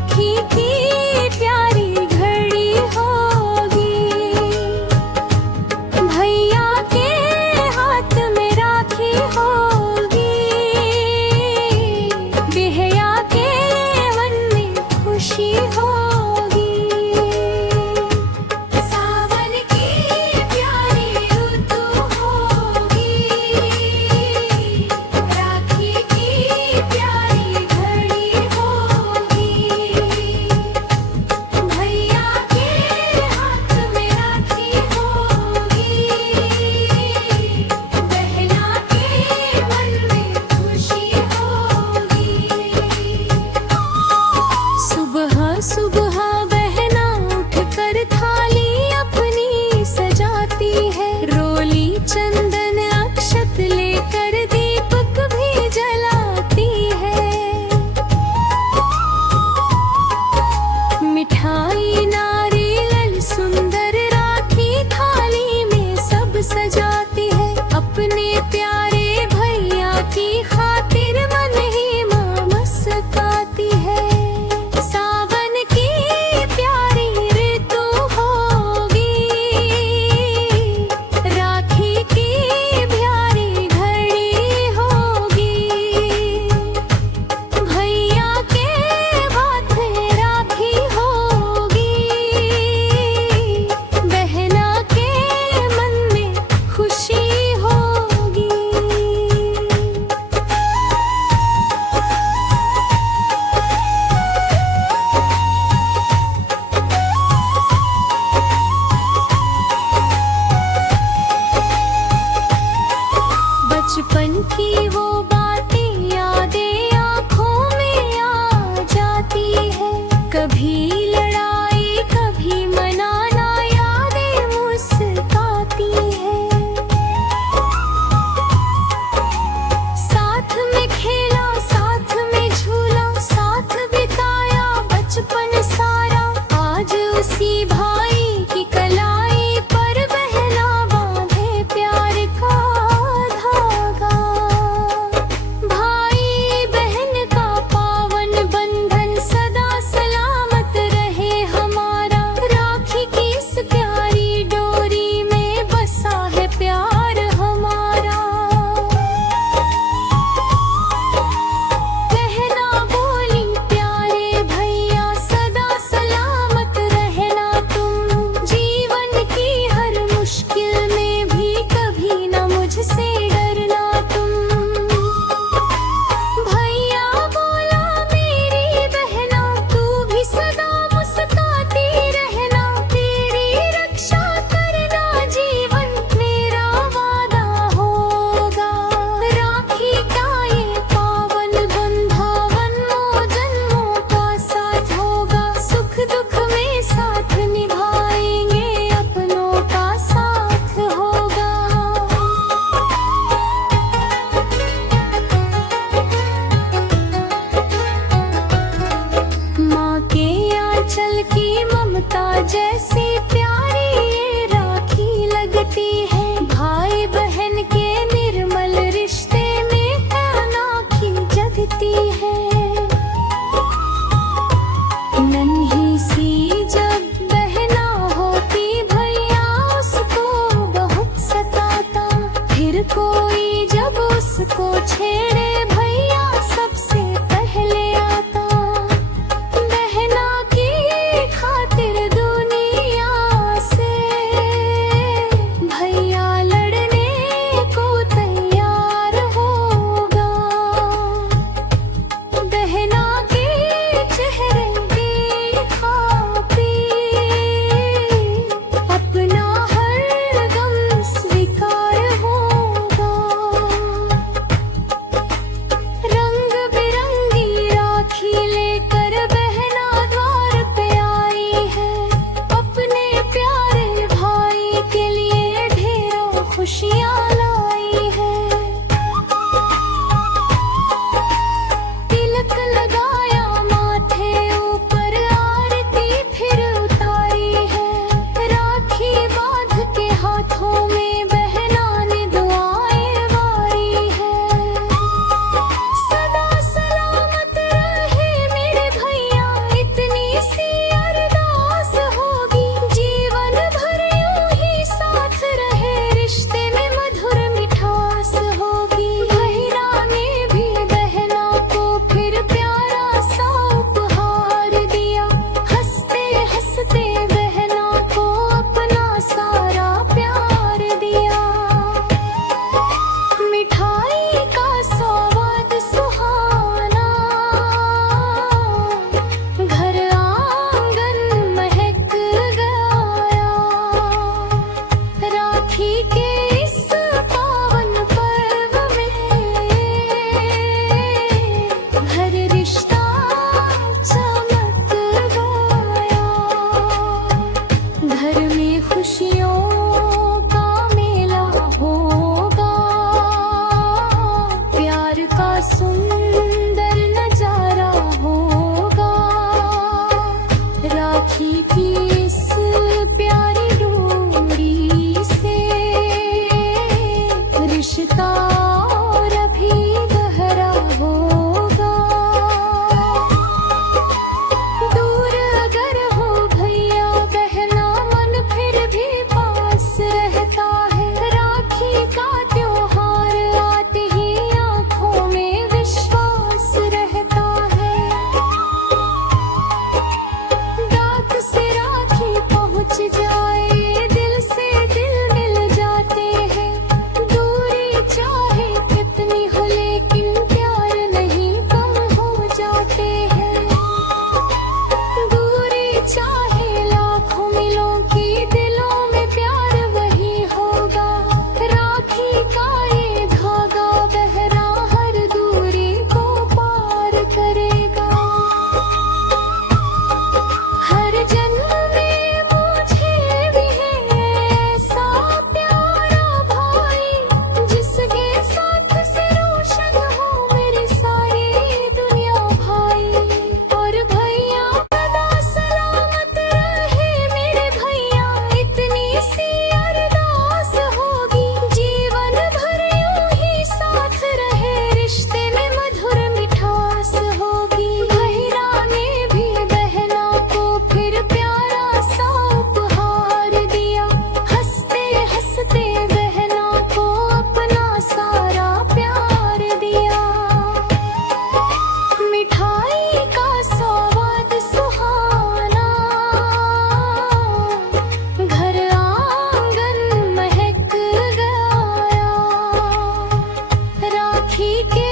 राखी की प्यारी घड़ी होगी। भैया के हाथ में राखी होगी, बेहया के मन में खुशी होगी। सावन की प्यारी ऋतु होगी, राखी की प्यारी घड़ी होगी। भैया के हाथ में राखी होगी, बहना के मन में खुशी होगी। सुबह सुबह बहना उठकर थाली अपनी सजाती है, रोली चंदन अक्षत लेकर दीपक भी जलाती है। मिठाई नारियल सुंदर राखी थाली में सब सजाती है, अपने प्यारे भैया की खातिर मन ही माँ मुस्काती है। सावन की प्यारी ऋतु होगी, राखी की प्यारी घड़ी होगी। भैया के हाथ में राखी होगी, बहना के मन में खुशी होगी। बचपन की वो बातें यादें आँखों में आ जाती है, कभी लड़ाई कभी मनाना यादें मुस्काती है। साथ में खेला साथ में झूला, साथ बिताया बचपन सारा। आज उसी भाई की कलाई पर बहना बांधे प्यार का धागा। भाई बहन का पावन बंधन सदा सलामत रहे हमारा। राखी की इस प्यारी डोरी में बसा है प्यार हमारा। बहना बोली प्यारे भैया सदा सलामत रहना तुम, जीवन की हर मुश्किल में भी कभी न मुझसे डरना तुम। भैया बोला मेरी बहना तू भी सदा मुस्काती रहना, तेरी रक्षा करना जीवन मेरा वादा होगा। राखी का ये पावन बंधावन जन्मों का साथ होगा, सुख दुख में साथ निभाएंगे अपनों का साथ होगा। माँ के आंचल की ममता जैसी प्यारी ये राखी लगती है, भाई बहन के निर्मल रिश्ते में अनोखी जगती है। नन्ही सी जब बहना होती भैया उसको बहुत सताता, फिर कोई जब उसको छेड़े भैया सबसे पहले आता। बहना की खातिर दुनिया से भैया लड़ने को तैयार होगा। बहना के चेहरे देखा पी अपना हर गम स्वीकार होगा। सखी के